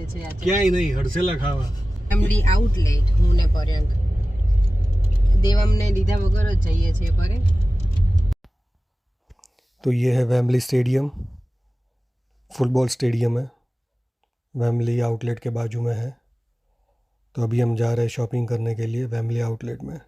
જઈએ છીએ આજે. ક્યાંય નહીં, હડસેલા ખાવા. ફેમિલી આઉટલેટ હું ને પર્યંક દેવમને લીધા વગર જ જઈએ છીએ પરે. तो ये है वेम्बली स्टेडियम, फुटबॉल स्टेडियम है, वेम्बली आउटलेट के बाजू में है. तो अभी हम जा रहे हैं शॉपिंग करने के लिए वेम्बली आउटलेट में.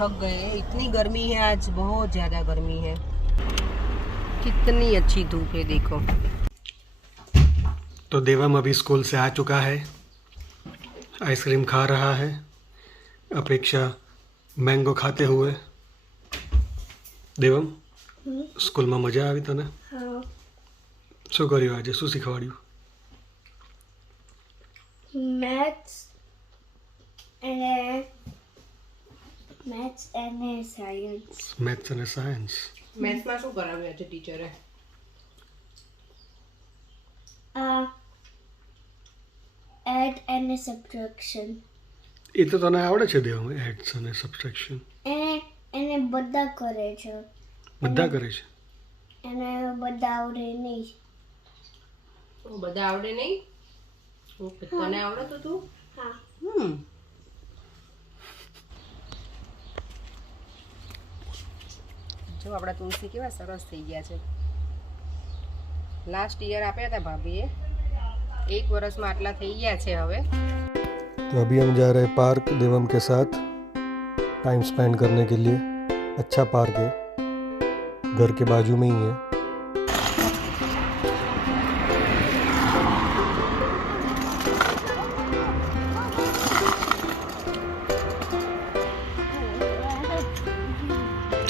थक गए हैं, इतनी गर्मी है आज, बहुत ज़्यादा गर्मी है. कितनी अच्छी धूप है देखो. तो देवम अभी स्कूल से आ चुका है, आइसक्रीम खा रहा है, अपेक्षा मैंगो खाते हुए. देवम, સ્કૂલમાં મજા આવી તને? શું કર્યું આજે? શું શીખવાડ્યું? Maths and science. મેથ્સ અને સાયન્સ. મેથ્સમાં શું કરાવ્યું આજે ટીચરે? Add and subtraction. એ તો તને આવડે છે દેવમ, એડ્સ અને સબટ્રેક્શન? એને બધા કરે છે. બધા કરે છે? એને બધા આવડે નહીં. બધા આવડે નહીં? તને આવડે તો તું? હા. જો આપણા તુલસી કેવા સરસ થઈ ગયા છે. લાસ્ટ ઈયર આપ્યા હતા ભાભીએ, 1 વર્ષમાં આટલા થઈ ગયા છે હવે. तो अभी हम जा रहे हैं पार्क देवम के साथ टाइम स्पेंड करने के लिए. अच्छा पार्क है, घर के बाजू में ही है.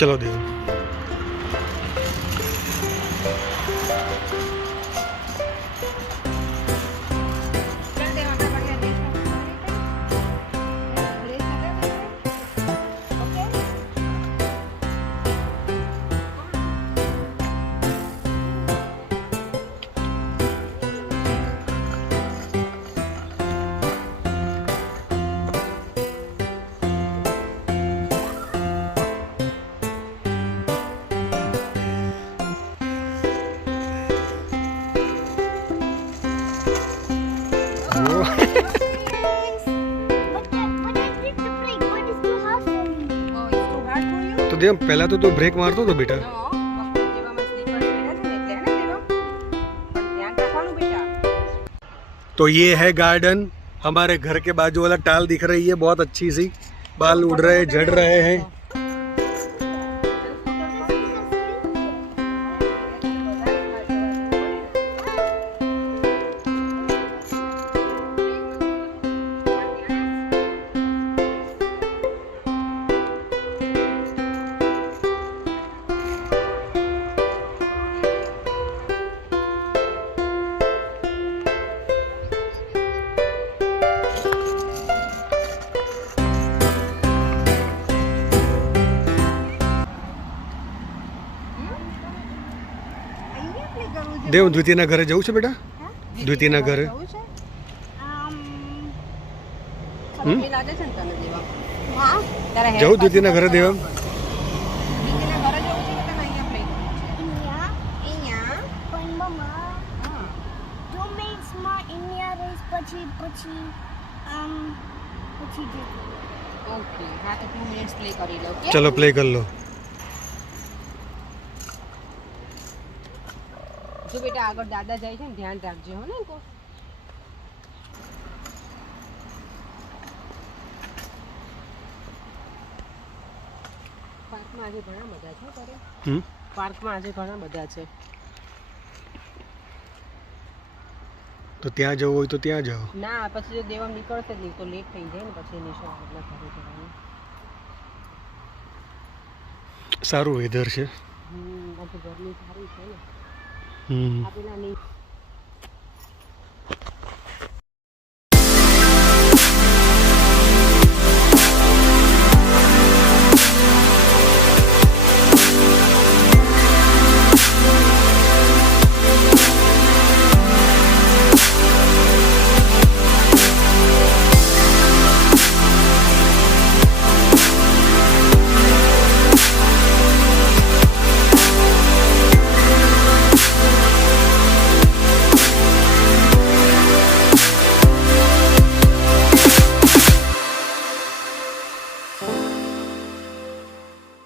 चलो देवम. तो देव पहला तो तू ब्रेक मारतो तो बेटा. तो ये है गार्डन, हमारे घर के बाजू वाला टाल दिख रही है, बहुत अच्छी सी. बाल उड़ रहे, झड़ रहे हैं. देव द्वितीयना घरे जવું છે બેટા? દ્વિતીયના ઘરે જવું? દ્વિતીયના ઘરે દેવમ? चलो प्ले कर लो. જો બેટા આગળ દાદા જાય છે ને ધ્યાન રાખજો હો ને. પાર્કમાં આજે ઘણા બધા છે કરે હમ પાર્કમાં આજે ઘણા બધા છે. તો ત્યાં જવું હોય તો ત્યાં જાઓ. ના પછી જો દેવા નીકળશે જ નહીં તો લેટ થઈ જાય ને પછી નિશા એટલે ઘરે જવાનું. સારું વેધર છે. આજે ગરમી સારી છે ને. હમ આ પેલા